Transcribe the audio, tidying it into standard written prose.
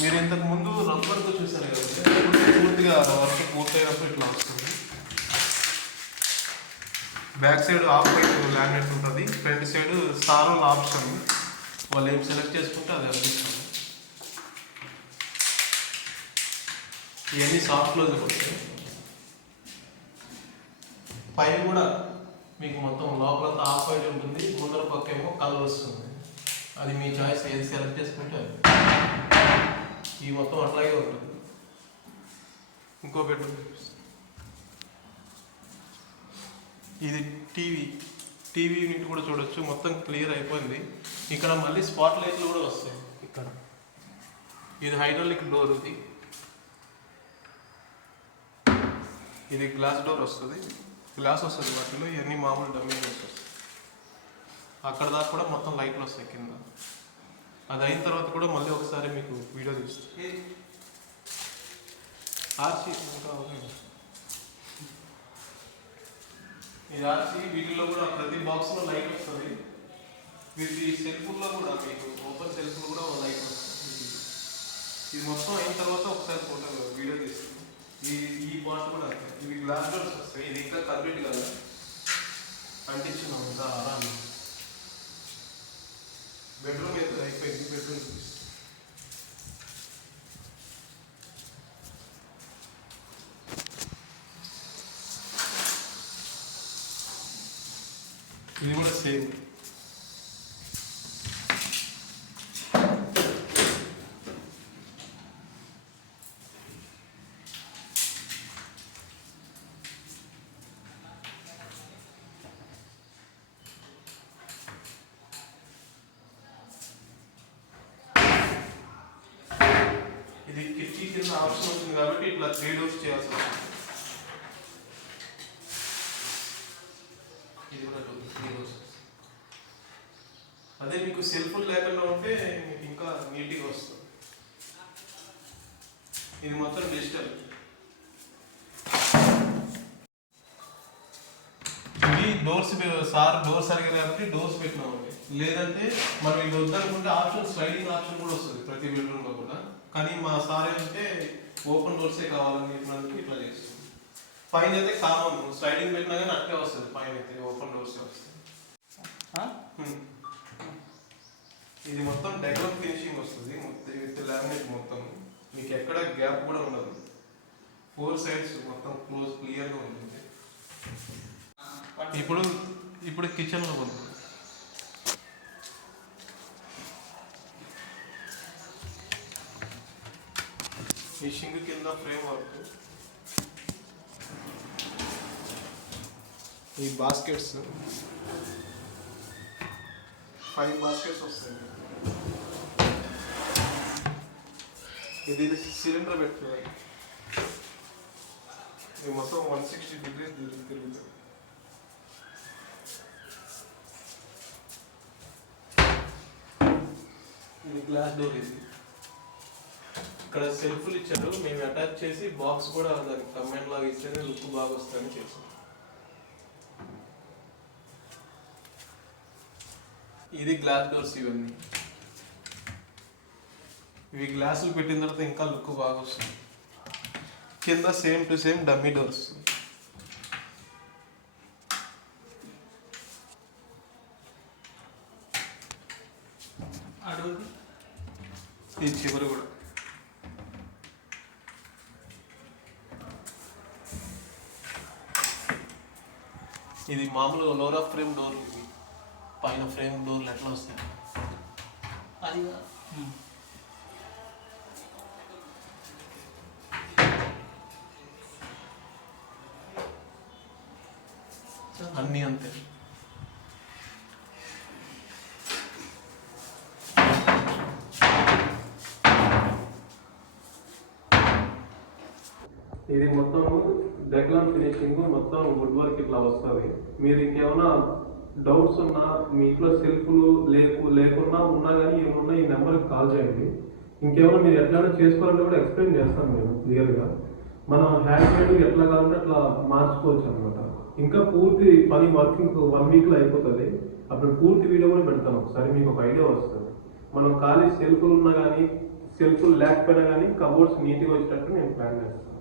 మీరు ఇంతకు ముందు రబ్బర్తో చూసారు కదా, పూర్తిగా వర్క్ పూర్తయినప్పుడు ఇట్లా వస్తుంది. Back side off white laminate ఉంటుంది, ఫ్రంట్ సైడ్ స్టార్ ఆప్షన్ వాళ్ళు ఏం సెలెక్ట్ చేసుకుంటే అది అందిస్తుంది. ఇవన్నీ సాఫ్ట్ క్లోజ్ వస్తాయి. పైన కూడా మీకు మొత్తం లోపలంతా ఆఫ్ వైట్ ఉంటుంది, ముందర పక్క ఏమో కలర్ వస్తుంది. అది మీ చాయిస్, ఏది సెలెక్ట్ చేసుకుంటే అది. ఈ మొత్తం అట్లాగే ఉంటుంది. ఇంకో బెడ్రూమ్, ఇది టీవీ యూనిట్ కూడా చూడొచ్చు. మొత్తం క్లియర్ అయిపోయింది. ఇక్కడ మళ్ళీ స్పాట్ లైట్లు కూడా వస్తాయి. ఇక్కడ ఇది హైడ్రాలిక్ డోర్, ఇది గ్లాస్ డోర్ వస్తుంది, గ్లాస్ వస్తుంది వాటిలో. ఇవన్నీ మామూలు డమ్మీ డోర్స్ వస్తాయి. అక్కడ దాకా కూడా మొత్తం లైట్లు వస్తాయి కింద. అది అయిన తర్వాత కూడా మళ్ళీ ఒకసారి మీకు వీడియో తీస్తాను. ఆర్సీ ఇది ఆర్సీ, వీటిలో కూడా ప్రతి బాక్స్లో లైట్ వస్తుంది. వీటి సెల్ఫ్లో కూడా మీకు ఓపెన్ సెల్ఫ్లో కూడా లైట్ వస్తుంది. ఇది మొత్తం అయిన తర్వాత ఒకసారి ఫోటో వీడియో తీస్తుంది. ఈ పార్ట్ కూడా ఇవి గ్లాస్ డోర్స్ వస్తాయి. ఇది ఇంకా కంప్లీట్ కదా, అంటించున్నాం ఇంకా ఆరామ్. బెడ్రూమ్ అయితే అయిపోయింది. బెడ్రూమ్ ఇది కూడా సేమ్. ఇది కిటికీ కింద ఆప్షన్ ఉంటుంది కాబట్టి ఇట్లా 3 డోర్స్ చేయాల్సి వస్తుంది. ఇది కూడా 3 డోర్స్. అదే మీకు సెల్ఫ్ లేకుండా ఉంటే మీకు ఇంకా నీట్గా వస్తుంది. ఇది మొత్తం డిజిటల్. ఇవి డోర్స్, సార్ డోర్స్ అడిగారు కాబట్టి డోర్స్ పెట్టినామండి. లేదంటే మనం ఇది వద్దనుకుంటే ఆప్షన్, స్లైడింగ్ ఆప్షన్ కూడా వస్తుంది ప్రతి బెడ్రూమ్లో కూడా. కానీ మా సార్ ఏంటంటే ఓపెన్ డోర్సే కావాలని చెప్పినందుకు ఇట్లా చేస్తుంది. పైన అయితే కామన్ స్లైడింగ్ పెట్టినా కానీ అట్టే వస్తుంది. పైన అయితే ఓపెన్ డోర్సే వస్తుంది. ఇది మొత్తం డెకరేట్ ఫినిషింగ్ వస్తుంది, మొత్తం విత్ లామినేట్. మొత్తం మీకు ఎక్కడ గ్యాప్ కూడా ఉండదు. 4 సైడ్స్ మొత్తం క్లోజ్ క్లియర్గా ఉంటుంది. ఇప్పుడు కిచెన్లో ఉంది. ఈ షింక్ కింద ఫ్రేమ్ వర్క్, ఈ బాస్కెట్స్ 5 బాస్కెట్స్ వస్తాయి. ఇది సిలిండర్ పెట్టుకోవాలి. ఇది మొత్తం 160 డిగ్రీస్ తిరుగుతుంది. ఇది గ్లాస్ డోర్. ఇది ఇక్కడ సెల్ఫ్లు ఇచ్చారు, మేము అటాచ్ చేసి బాక్స్ కూడా దానికి కమెంట్ లాగా ఇచ్చేది, లుక్ బాగా వస్తుందని చేసాం. ఇది గ్లాస్ డోర్స్. ఇవి గ్లాసులు పెట్టిన తర్వాత ఇంకా లుక్ బాగా వస్తుంది. కింద same to same dummy doors. ఈ చివరి కూడా ఇది మామూలుగా లోరా ఫ్రేమ్ డోర్. ఇవి పైన ఫ్రేమ్ డోర్లు ఎట్లా వస్తాయి అది అన్నీ అంతే. ఇది మొత్తం డెక్లాన్ ఫినిషింగ్, మొత్తం వుడ్ వర్క్ ఇట్లా వస్తుంది. మీరు ఇంకేమైనా డౌట్స్ ఉన్నా, మీ ఇంట్లో సెల్ఫ్లు లేకున్నా ఉన్నా కానీ ఏమన్నా ఈ నెంబర్కి కాల్ చేయండి. ఇంకేమైనా మీరు ఎట్లా చేసుకోవాలంటే కూడా ఎక్స్ప్లెయిన్ చేస్తాను నేను క్లియర్గా. మనం హ్యాండ్ మేడ్ ఎట్లా కావాలంటే అట్లా మార్చుకోవచ్చు అనమాట. ఇంకా పూర్తి పని వర్కింగ్ 1 వీక్లో అయిపోతుంది. అప్పుడు పూర్తి వీడియో కూడా పెడతాను ఒకసారి, మీకు ఒక ఐడియా వస్తుంది. మనం ఖాళీ సెల్ఫ్లు ఉన్నా కానీ సెల్ఫ్ లేకపోయినా కానీ కబోర్డ్స్ నీట్గా వచ్చేటట్టు నేను ప్లాన్ చేస్తాను.